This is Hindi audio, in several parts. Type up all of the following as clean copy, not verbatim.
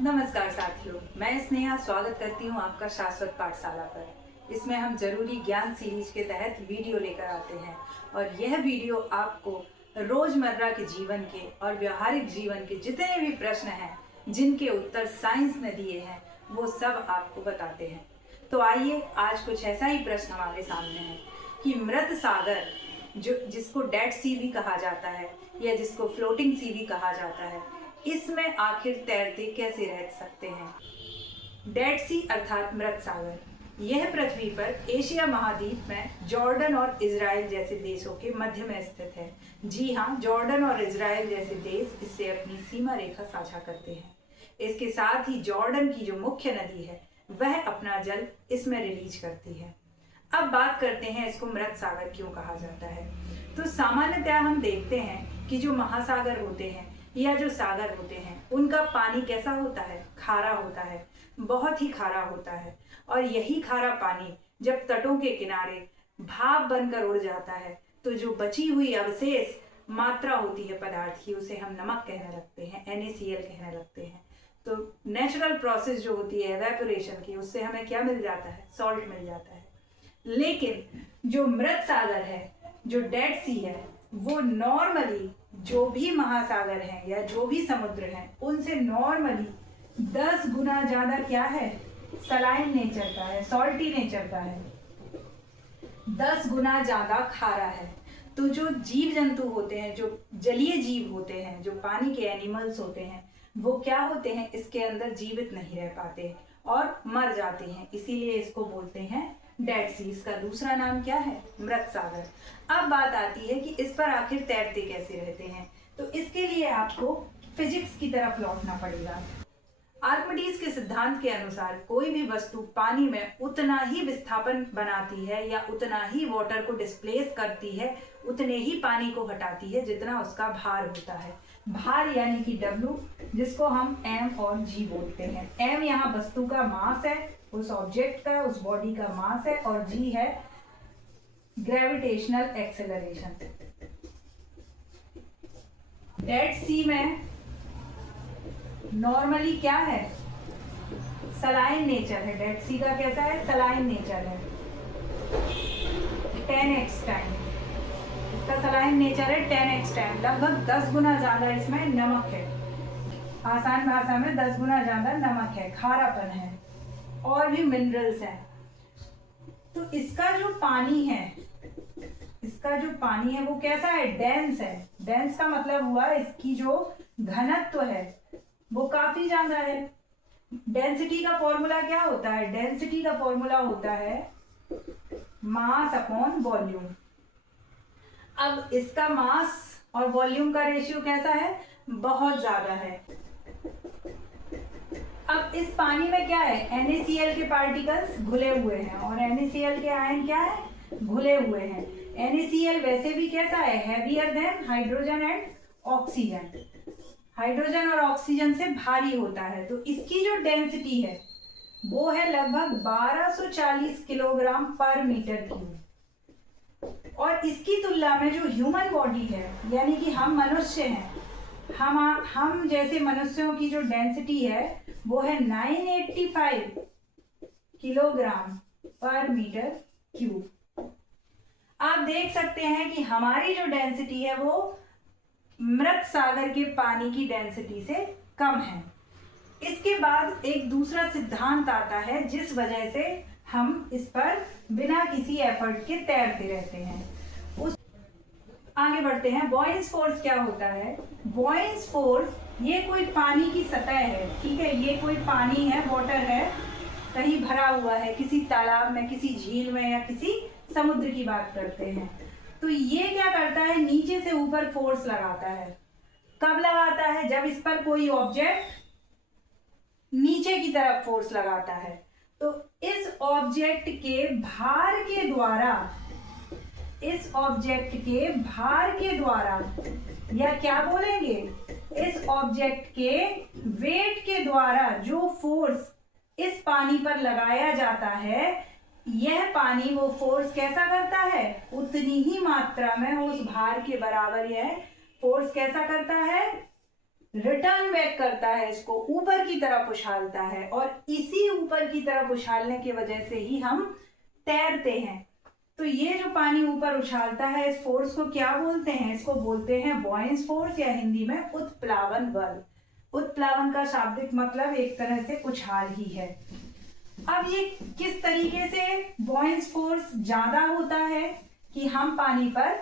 नमस्कार साथियों, मैं स्नेहा स्वागत करती हूँ आपका शाश्वत पाठशाला पर। इसमें हम जरूरी ज्ञान सीरीज के तहत वीडियो लेकर आते हैं और यह वीडियो आपको रोजमर्रा के जीवन के और व्यवहारिक जीवन के जितने भी प्रश्न हैं जिनके उत्तर साइंस ने दिए हैं वो सब आपको बताते हैं। तो आइए आज कुछ ऐसा ही प्रश्न हमारे सामने है कि मृत सागर जिसको डेड सी भी कहा जाता है या जिसको फ्लोटिंग सी भी कहा जाता है, इसमें आखिर तैरते कैसे रह सकते हैं। डेड सी अर्थात मृत सागर यह पृथ्वी पर एशिया महाद्वीप में जॉर्डन और इजराइल जैसे देशों के मध्य में स्थित है। जी हाँ, जॉर्डन और इजराइल जैसे देश इससे अपनी सीमा रेखा साझा करते हैं। इसके साथ ही जॉर्डन की जो मुख्य नदी है वह अपना जल इसमें रिलीज करती है। अब बात करते हैं इसको मृत सागर क्यों कहा जाता है। तो सामान्यतः हम देखते हैं कि जो महासागर होते हैं या जो सागर होते हैं उनका पानी कैसा होता है, खारा होता है, बहुत ही खारा होता है। और यही खारा पानी जब तटों के किनारे भाप बनकर उड़ जाता है तो जो बची हुई अवशेष मात्रा होती है पदार्थ की उसे हम नमक कहने लगते हैं, NaCl कहने लगते हैं। तो नेचुरल प्रोसेस जो होती है एवेपोरेशन की, उससे हमें क्या मिल जाता है, सॉल्ट मिल जाता है। लेकिन जो मृत सागर है, जो डेड सी है, वो नॉर्मली जो भी महासागर हैं या जो भी समुद्र हैं उनसे नॉर्मली 10 गुना ज्यादा क्या है, सलाइन नेचर का है, सॉल्टी नेचर का है, 10 गुना ज्यादा खारा है। तो जो जीव जंतु होते हैं, जो जलीय जीव होते हैं, जो पानी के एनिमल्स होते हैं, वो क्या होते हैं, इसके अंदर जीवित नहीं रह पाते और मर जाते हैं। इसीलिए इसको बोलते हैं डेड सी। इसका दूसरा नाम क्या है, मृत सागर। अब बात आती है कि इस पर आखिर तैरते कैसे रहते हैं। तो इसके लिए आपको फिजिक्स की तरफ लौटना पड़ेगा। आर्किमिडीज के सिद्धांत के अनुसार कोई भी वस्तु पानी में उतना ही विस्थापन बनाती है या उतना ही वाटर को डिस्प्लेस करती है, उतने ही पानी को हटाती है जितना उसका भार होता है। भार यानी कि W, जिसको हम M और G बोलते हैं। M यहाँ वस्तु का मास है, उस ऑब्जेक्ट का, उस बॉडी का मास है, और G है ग्रेविटेशनल एक्सेलरेशन। डेड सी में नॉर्मली क्या है, सलाइन नेचर है। डेड सी का कैसा है, सलाइन नेचर है, 10x टाइम इसका सलाइन नेचर है, 10x टाइम, लगभग 10 गुना ज्यादा इसमें नमक है। आसान भाषा में 10 गुना ज्यादा नमक है, खारापन है, और भी मिनरल्स हैं। तो इसका जो पानी है, इसका जो पानी है वो कैसा है, डेंस है। डेंस का मतलब हुआ इसकी जो घनत्व है वो काफी ज्यादा है। डेंसिटी का फॉर्मूला क्या होता है, डेंसिटी का फॉर्मूला होता है मास अपॉन वॉल्यूम। अब इसका मास और वॉल्यूम का रेशियो कैसा है, बहुत ज्यादा है। अब इस पानी में क्या है, NaCl के पार्टिकल्स घुले हुए हैं और NaCl के आयन क्या है, घुले हुए हैं। NaCl वैसे भी कैसा है, heavier than hydrogen and oxygen, hydrogen और ऑक्सीजन से भारी होता है। तो इसकी जो डेंसिटी है वो है लगभग 1240 किलोग्राम पर मीटर क्यूब। और इसकी तुलना में जो ह्यूमन बॉडी है, यानी कि हम मनुष्य हैं, हम जैसे मनुष्यों की जो डेंसिटी है वो है 985 किलोग्राम पर मीटर क्यूब। आप देख सकते हैं कि हमारी जो डेंसिटी है वो मृत सागर के पानी की डेंसिटी से कम है। इसके बाद एक दूसरा सिद्धांत आता है जिस वजह से हम इस पर बिना किसी एफर्ट के तैरते रहते हैं। आगे बढ़ते हैं। बॉयंस फोर्स क्या होता है, बॉयंस फोर्स ये कोई पानी की सतह है, ठीक है, ये कोई पानी है, वाटर है, कहीं भरा हुआ है, किसी तालाब में, किसी झील में या किसी समुद्र की बात करते हैं। तो ये क्या करता है, नीचे से ऊपर फोर्स लगाता है। कब लगाता है, जब इस पर कोई ऑब्जेक्ट नीचे की तरफ फोर्स लगाता है। तो इस ऑब्जेक्ट के भार के द्वारा, इस ऑब्जेक्ट के भार के द्वारा, या क्या बोलेंगे, इस ऑब्जेक्ट के वेट के द्वारा जो फोर्स इस पानी पर लगाया जाता है, यह पानी वो फोर्स कैसा करता है, उतनी ही मात्रा में उस भार के बराबर यह फोर्स कैसा करता है, रिटर्न बैक करता है, इसको ऊपर की तरफ उछालता है, और इसी ऊपर की तरफ उछालने की वजह से ही हम तैरते हैं। तो ये जो पानी ऊपर उछालता है, इस फोर्स को क्या बोलते हैं? इसको बोलते हैं बॉयंस फोर्स, या हिंदी में उत्प्लावन बल। उत्प्लावन का शाब्दिक मतलब एक तरह से उछाल ही है। अब ये किस तरीके से बॉयंस फोर्स ज्यादा होता है कि हम पानी पर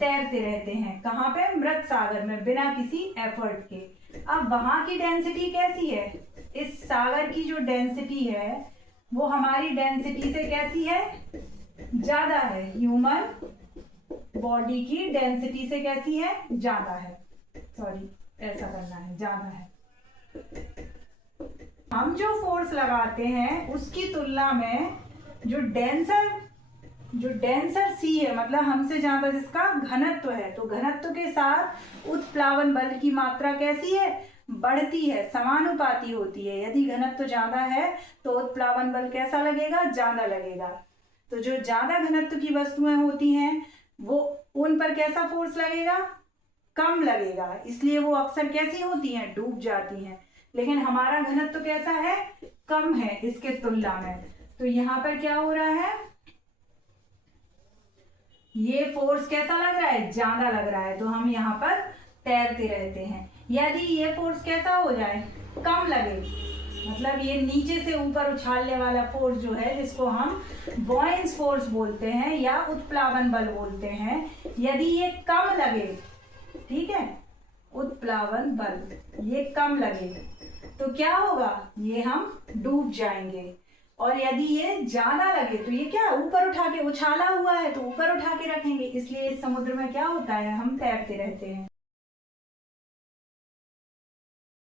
तैरते रहते हैं, कहाँ पे? मृत सागर में, बिना किसी एफर्ट के। अब वहां की डेंसिटी कैसी है? इस सागर की जो डेंसिटी है वो हमारी डेंसिटी से कैसी है? ज्यादा है। ह्यूमन बॉडी की डेंसिटी से कैसी है? ज्यादा है। सॉरी, ऐसा करना है, ज्यादा है। हम जो फोर्स लगाते हैं उसकी तुलना में जो डेंसर सी है, मतलब हमसे ज्यादा जिसका घनत्व है, तो घनत्व के साथ उत्प्लावन बल की मात्रा कैसी है? बढ़ती है, समानुपाती होती है। यदि घनत्व ज्यादा है तो उत्प्लावन बल कैसा लगेगा? ज्यादा लगेगा। तो जो ज्यादा घनत्व की वस्तुएं होती हैं वो उन पर कैसा फोर्स लगेगा? कम लगेगा। इसलिए वो अक्सर कैसी होती हैं? डूब जाती हैं। लेकिन हमारा घनत्व कैसा है? कम है इसके तुलना में। तो यहाँ पर क्या हो रहा है? ये फोर्स कैसा लग रहा है? ज्यादा लग रहा है, तो हम यहाँ पर तैरते रहते हैं। यदि ये फोर्स कैसा हो जाए? कम लगे, मतलब ये नीचे से ऊपर उछालने वाला फोर्स जो है, जिसको हम बॉयंस फोर्स बोलते हैं या उत्प्लावन बल बोलते हैं, यदि ये कम लगे, ठीक है, उत्प्लावन बल ये कम लगे, तो क्या होगा? ये हम डूब जाएंगे। और यदि ये ज्यादा लगे तो ये क्या? ऊपर उठा के, उछाला हुआ है तो ऊपर उठा के रखेंगे। इसलिए इस समुद्र में क्या होता है? हम तैरते रहते हैं।